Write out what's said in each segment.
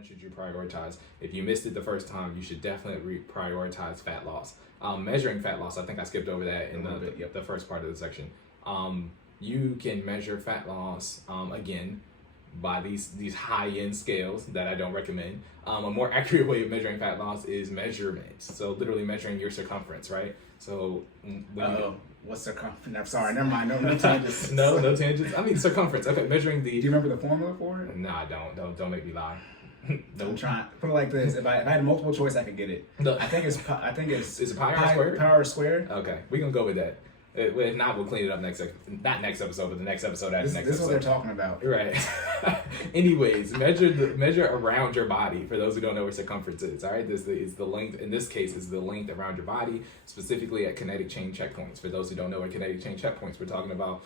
one should you prioritize? If you missed it the first time, you should definitely prioritize fat loss. Measuring fat loss, I think I skipped over that in the first part of the section. You can measure fat loss, again, by these high-end scales that I don't recommend. A more accurate way of measuring fat loss is measurements. So literally measuring your circumference, right? So what's circumference? I'm sorry, never mind. No tangents. no tangents. I mean circumference. Okay, measuring the. Do you remember the formula for it? Nah, don't make me lie. I'm trying. Put it like this: if I had multiple choice, I could get it. No. I think it's. Is it pi r squared? Pi r squared. Okay, we can go with that. If not, we'll clean it up not next episode, but the next episode after next episode. This is what they're talking about. Right. Anyways, measure around your body for those who don't know where circumference is. All right, this is the length. In this case, is the length around your body, specifically at kinetic chain checkpoints. For those who don't know what kinetic chain checkpoints, we're talking about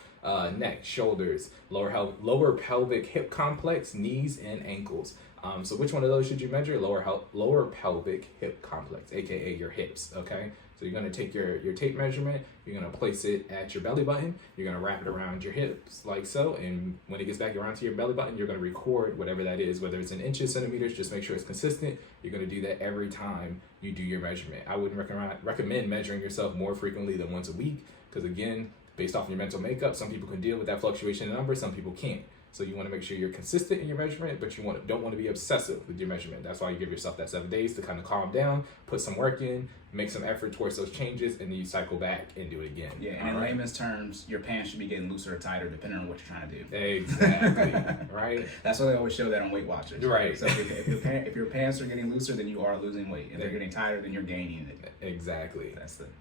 neck, shoulders, lower pelvic hip complex, knees, and ankles. So which one of those should you measure? Lower pelvic hip complex, aka your hips. Okay. So you're going to take your tape measurement, you're going to place it at your belly button, you're going to wrap it around your hips like so, and when it gets back around to your belly button, you're going to record whatever that is, whether it's in inches, centimeters, just make sure it's consistent. You're going to do that every time you do your measurement. I wouldn't recommend measuring yourself more frequently than once a week, because again, based off of your mental makeup, some people can deal with that fluctuation in numbers, some people can't. So you want to make sure you're consistent in your measurement, but you don't want to be obsessive with your measurement. That's why you give yourself that 7 days to kind of calm down, put some work in, make some effort towards those changes, and then you cycle back and do it again. Yeah, and in layman's terms, your pants should be getting looser or tighter depending on what you're trying to do. Exactly, right? That's why they always show that on Weight Watchers. Right. So if your pants are getting looser, then you are losing weight. If they're getting tighter, then you're gaining it. Exactly.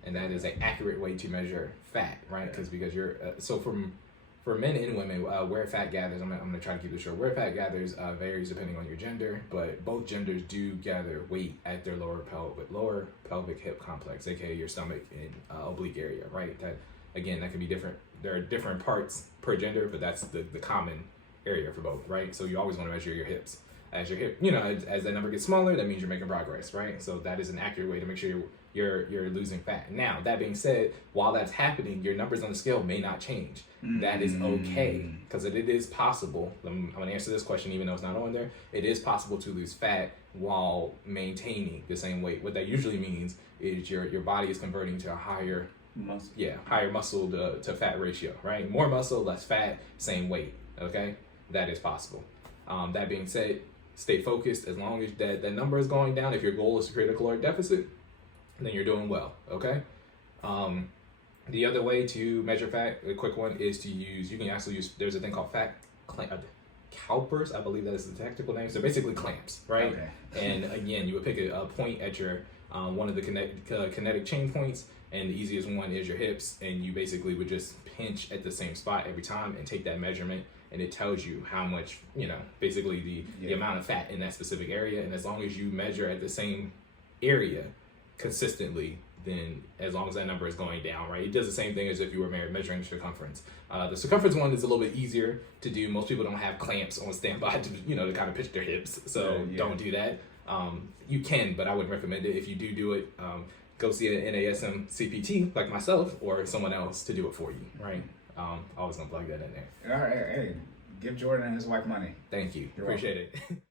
And that is an accurate way to measure fat, right? Because you're for men and women, where fat gathers, I'm going to try to keep this short. Where fat gathers varies depending on your gender, but both genders do gather weight at their lower pelvic hip complex, aka your stomach and oblique area, right? That can be different. There are different parts per gender, but that's the common area for both, right? So you always want to measure your hips. As your hip, as that number gets smaller, that means you're making progress, right? So that is an accurate way to make sure you're losing fat. Now, that being said, while that's happening, your numbers on the scale may not change. That is okay, because it is possible. I'm going to answer this question even though it's not on there. It is possible to lose fat while maintaining the same weight. What that usually means is your body is converting to a higher muscle to fat ratio, right? More muscle, less fat, same weight, okay? That is possible. That being said, stay focused. As long as that number is going down, if your goal is to create a caloric deficit, then you're doing well, okay? The other way to measure fat, a quick one, is to use, there's a thing called fat calipers, I believe that is the technical name. So basically clamps, right? Okay. And again, you would pick a point at your, one of the kinetic chain points, and the easiest one is your hips, and you basically would just pinch at the same spot every time and take that measurement, and it tells you how much, basically the amount of fat in that specific area. And as long as you measure at the same area consistently, then as long as that number is going down, right? It does the same thing as if you were measuring circumference. The circumference one is a little bit easier to do. Most people don't have clamps on standby to kind of pinch their hips, so don't do that. You can, but I wouldn't recommend it. If you do it, go see an NASM CPT like myself or someone else to do it for you, right? Always gonna plug that in there. All right, hey, give Jordan and his wife money. Thank you. Appreciate it.